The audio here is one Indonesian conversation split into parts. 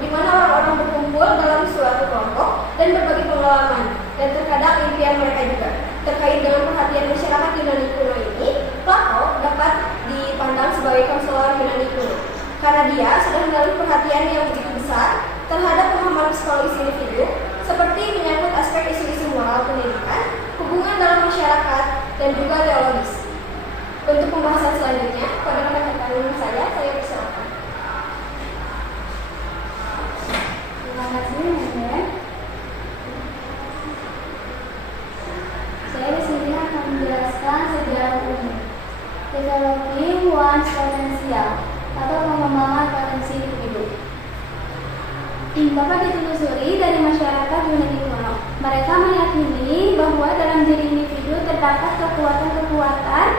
di mana orang-orang berkumpul dalam suatu kelompok dan berbagi pengalaman, dan terkadang impian mereka juga. Terkait dengan perhatian masyarakat Yunani kuno ini, Plato dapat dipandang sebagai konselor Yunani kuno, karena dia sudah menaruh perhatian yang begitu besar terhadap pemahaman psikologis individu, seperti menyangkut aspek isu-isu moral pendidikan, hubungan dalam masyarakat, dan juga teologis. Untuk pembahasan selanjutnya, pada rekan-rekan saya persilakan. Terima kasih, Nanda. Saya di sini akan menjelaskan sejarah umum. Developing one's potential atau pengembangan potensi individu. Dapat ditelusuri dari masyarakat Yunani kuno. Mereka meyakini bahwa dalam diri individu terdapat kekuatan-kekuatan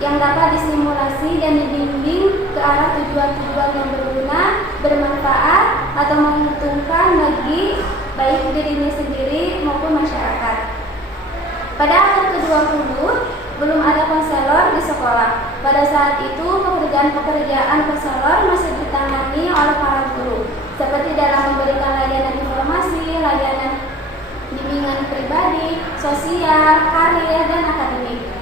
yang dapat distimulasi dan dibimbing ke arah tujuan-tujuan yang berguna, bermanfaat, atau menguntungkan bagi baik dirinya sendiri maupun masyarakat. Pada abad ke-20, belum ada konselor di sekolah. Pada saat itu, pekerjaan konselor masih ditangani oleh para guru, seperti dalam memberikan layanan informasi, layanan bimbingan pribadi, sosial, karir, dan akademik.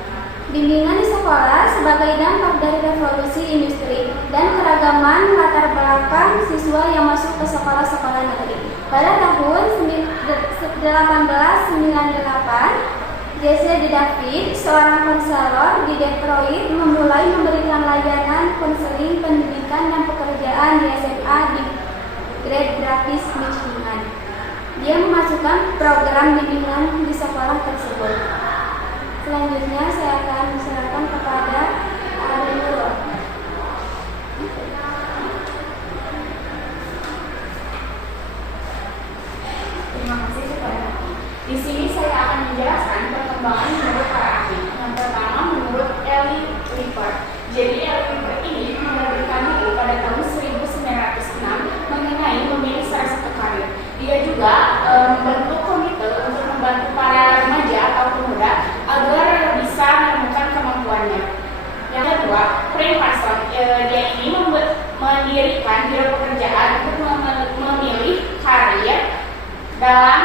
Bimbingan di sekolah sebagai dampak dari revolusi industri dan keragaman latar belakang siswa yang masuk ke sekolah-sekolah negeri. Pada tahun 1898, Jesse D. David, seorang konselor di Detroit, memulai memberikan layanan konseling pendidikan dan pekerjaan di SMA di Grand Rapids, Michigan. Dia memasukkan program bimbingan di sekolah tersebut. Selanjutnya saya akan menceritakan kepada Ari Nurul. Terima kasih kepada ahli. Di sini saya akan menjelaskan perkembangan menurut para ahli. Yang pertama menurut Ellie Lippert. Jadi Ellie Lippert ini menerbitkan buku pada tahun 1906 mengenai memilih salah satu karir. Dia juga membentuk komite untuk membantu para remaja atau pemuda agar bisa menemukan kemampuannya. Yang kedua, Frank Parson. Dia ini mendirikan biro pekerjaan untuk memilih karir dalam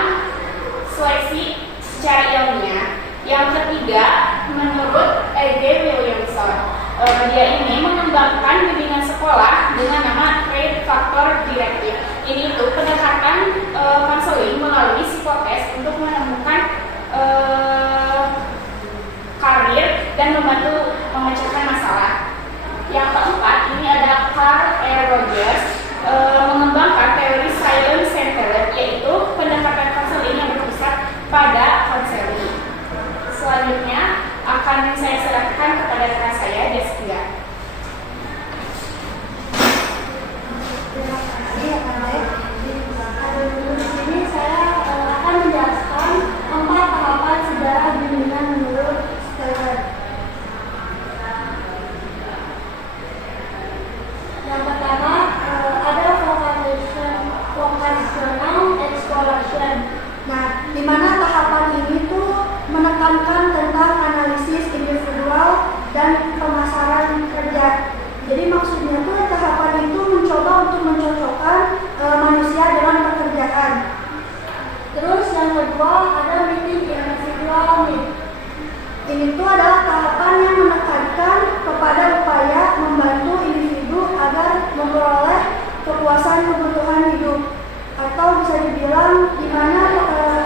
seleksi secara ilmiah. Yang ketiga, menurut E.G. Williamson, dia ini mengembangkan bimbingan sekolah dengan nama Trade Factor Directive. Ini tuh pendekatan konseling melalui psikotes untuk menemukan karir dan membantu memecahkan masalah. Yang keempat, ini ada Carl R. Rogers mengembangkan teori silent centered, yaitu pendekatan konseling yang berpusat pada konseling. Selanjutnya akan saya serahkan kepada rekan saya, Deskia. Terima kasih ya Kak Lek. Di sini saya akan menjelaskan 4 tahapan sejarah bimbingan menurut Steiner. Yang pertama ada vocational exploration. Nah, di mana tahapan ini tuh menekankan tentang analisis individual dan pemasaran kerja. Jadi maksudnya tuh tahapan itu mencoba untuk mencocokkan manusia dengan pekerjaan. Terus yang kedua ada meeting individual need. Ini tuh adalah tahapan yang menekankan kepada upaya membantu individu agar memperoleh kepuasan kebutuhan hidup. Atau bisa dibilang di mana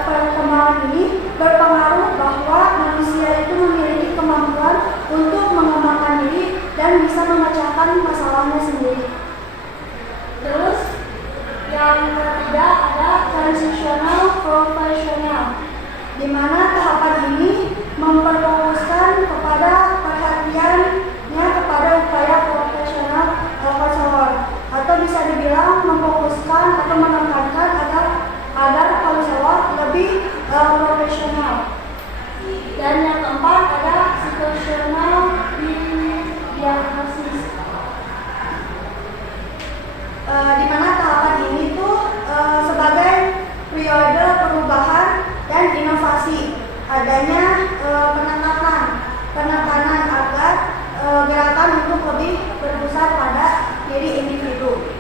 perkembangan ini berpengaruh bahwa manusia itu memiliki kemampuan untuk mengembangkan diri dan bisa memecahkan masalahnya sendiri. Terus yang ketiga ada transitional professional, di mana tahapan ini memperfokuskan kepada perhatiannya kepada upaya profesional konselor, atau bisa dibilang memfokuskan atau menekankan agar konselor lebih profesional. dan yang keempat ada situational diagnosis. Di mana tahapan ini tuh sebagai periode perubahan dan inovasi, adanya penekanan agar gerakan untuk lebih berpusat pada diri individu.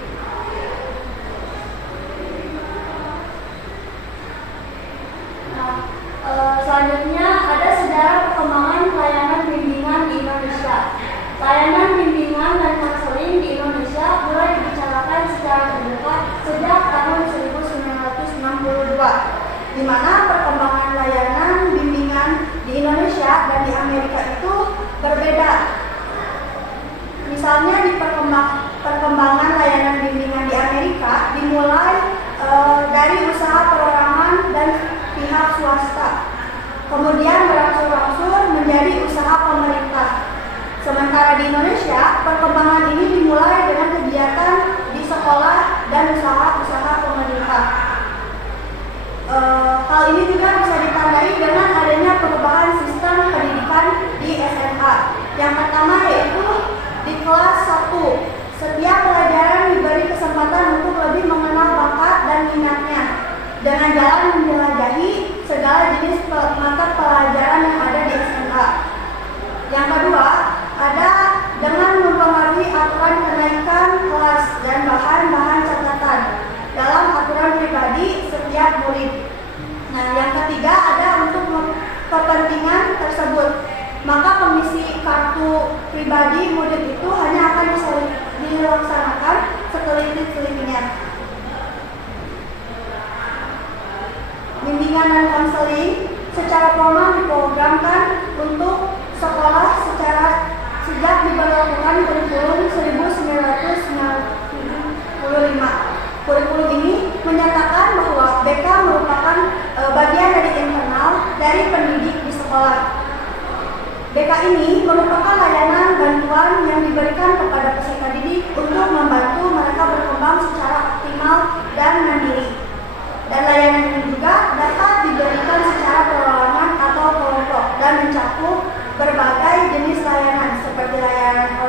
Selanjutnya ada sejarah perkembangan layanan bimbingan di Indonesia. Layanan bimbingan dan konseling di Indonesia mulai dibicarakan secara terbuka sejak tahun 1962, di mana perkembangan layanan bimbingan di Indonesia dan di Amerika itu berbeda. Misalnya di perkembangan layanan bimbingan di Amerika dimulai dari usaha perorangan dan pihak swasta, kemudian berangsur-angsur menjadi usaha pemerintah. Sementara di Indonesia, perkembangan ini dimulai dengan kegiatan di sekolah dan usaha-usaha pemerintah. Hal ini juga bisa ditandai dengan adanya perubahan sistem pendidikan di SMA. Yang pertama yaitu di kelas 1, setiap pelajaran diberi kesempatan untuk lebih mengenal bakat dan minatnya dengan jalan menjelajahi segala jenis mata pelajaran yang ada di SMA. Yang kedua, ada dengan mempengaruhi aturan kenaikan kelas dan bahan-bahan catatan dalam aturan pribadi setiap murid. Nah, yang ketiga ada untuk kepentingan tersebut, maka pengisi kartu pribadi murid itu hanya akan bisa dilaksanakan sekelilingnya. Bimbingan dan konseling secara formal diprogramkan untuk sekolah sejak diberlakukan kurikulum 1995. Kurikulum ini menyatakan bahwa BK merupakan bagian dari internal dari pendidik di sekolah. BK ini merupakan layanan bantuan yang diberikan kepada peserta didik untuk membantu mereka berkembang secara optimal dan mandiri. Dan layanan ini juga dapat diberikan secara perorangan atau kelompok dan mencakup berbagai jenis layanan seperti layanan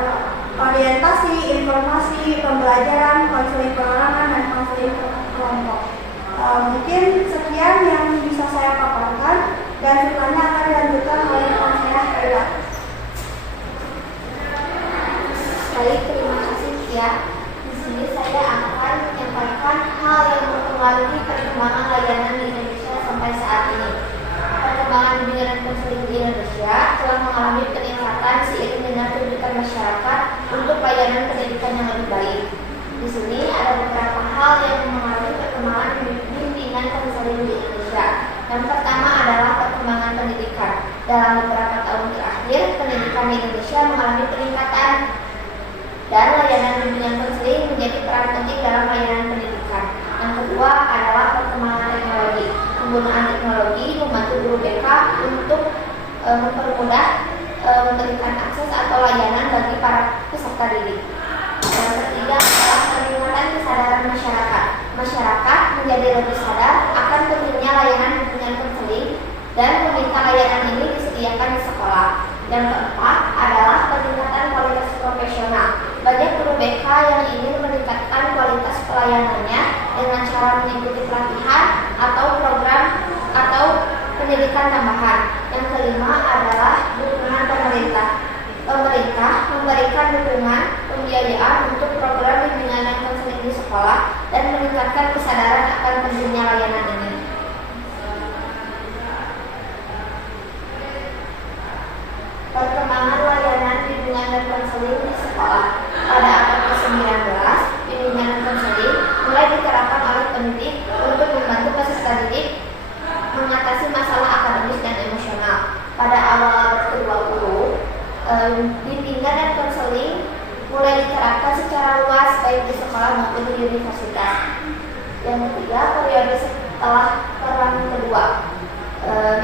orientasi, informasi, pembelajaran, konseling perorangan, dan konseling kelompok. Mungkin sekian yang bisa saya paparkan dan setelahnya akan dilanjutkan oleh rekan saya, Ella. Baik, terima kasih ya. Di sini saya akan menyampaikan hal yang mempengaruhi perkembangan layanan di Indonesia sampai saat ini. Perkembangan bimbingan dan konseling di Indonesia telah mengalami peningkatan seiring dengan tuntutan masyarakat untuk layanan pendidikan yang lebih baik. Di sini ada beberapa hal yang mempengaruhi perkembangan bimbingan konseling di Indonesia. Yang pertama adalah perkembangan pendidikan. Dalam beberapa tahun terakhir, pendidikan di Indonesia mengalami peningkatan dan layanan bimbingan konseling menjadi peran penting dalam layanan pendidikan. Yang kedua adalah perkembangan teknologi. Penggunaan teknologi membantu guru BK untuk mempermudah memberikan akses atau layanan bagi para peserta didik. Yang ketiga adalah peningkatan kesadaran masyarakat. Masyarakat menjadi lebih sadar akan pentingnya layanan bimbingan konseling dan meminta layanan ini disediakan di sekolah. Yang keempat adalah peningkatan kualitas profesional. Banyak guru BK yang ingin meningkatkan kualitas pelayanannya dengan cara mengikuti pelatihan atau program atau pendidikan tambahan. Yang kelima adalah dukungan pemerintah. Pemerintah memberikan dukungan pembiayaan untuk program bimbingan dan konseling di sekolah dan meningkatkan kesadaran akan pentingnya layanan ini. Perkembangan layanan bimbingan dan konseling di sekolah. Pada abad ke-19, bimbingan dan konseling mulai diterapkan oleh pendidik untuk membantu peserta didik mengatasi masalah akademis dan emosional. Pada awal abad ke-20, bimbingan dan konseling mulai diterapkan secara luas baik di sekolah maupun di universitas. Yang ketiga, periode setelah Perang Kedua,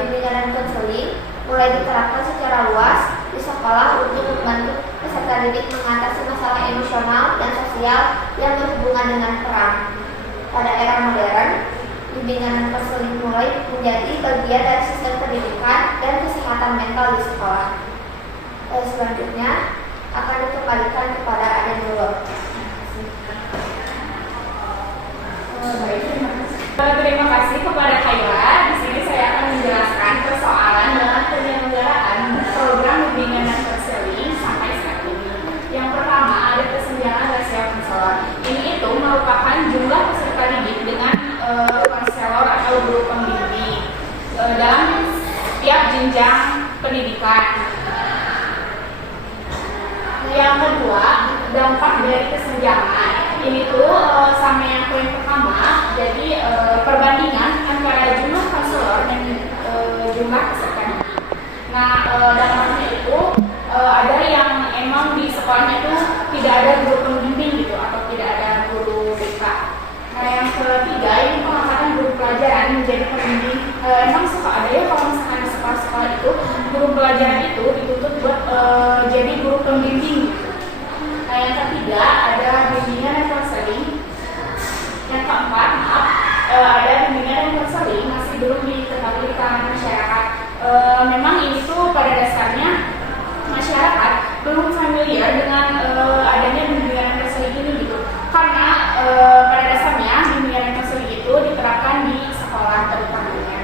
bimbingan dan konseling mulai diterapkan secara luas di sekolah untuk membantu peserta didik mengatasi masalah emosional dan sosial yang berhubungan dengan perang. Pada era modern, bimbingan dan konseling mulai menjadi bagian dari sistem pendidikan dan kesehatan mental di sekolah. Selanjutnya akan dikembalikan kepada Aden dulu. Terima kasih kepada Kayla. Di sini saya akan menjelaskan persoalan dalam penyelenggaraan program bimbingan dan konseling sampai saat ini. Yang pertama ada kesenjangan rasio konselor. Ini itu merupakan jumlah peserta didik dengan konselor atau guru pembimbing. Dalam Tiga, ini pengangkatan guru pelajaran menjadi pembimbing. Emang suka ada ya kalau misalkan di sekolah-sekolah itu guru pelajaran itu dituntut buat jadi guru pembimbing gitu. Nah, yang ketiga ada bimbingan dan konseling. Yang keempat, ada bimbingan dan konseling masih belum diketahui di kalangan masyarakat. Memang ini tuh pada dasarnya masyarakat belum familiar dengan adanya bimbingan dan konseling ini gitu. Karena pada dasarnya bimbingan dan konseling itu diterapkan di sekolah terutamanya.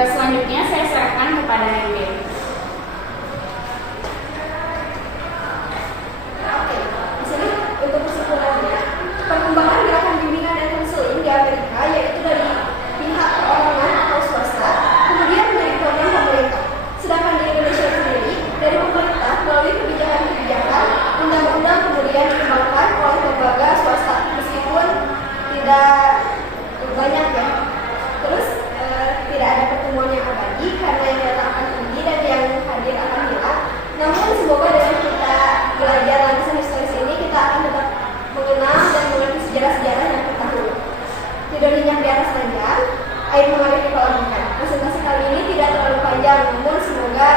Selanjutnya saya serahkan kepada Nendel. Oke, di sini untuk kesimpulannya, perkembangan gerakan bimbingan dan konseling di Amerika yaitu dari pihak perorangan atau swasta, kemudian menjadi program pemerintah. Sedangkan di Indonesia sendiri, dari pemerintah melalui kebijakan-kebijakan, undang-undang kemudian dikembangkan oleh lembaga swasta, meskipun tidak banyak ya. Terus tidak ada pertemuan yang abadi karena yang datang akan tinggi dan yang hadir akan hilang. Namun semoga dengan kita belajar lapisan historis ini, kita akan tetap mengenal dan mengerti sejarah-sejarah yang terdahulu. Tidur nyenyak di atas ranjang, air mengalir di kolam ikan. Presentasi kali ini tidak terlalu panjang, namun semoga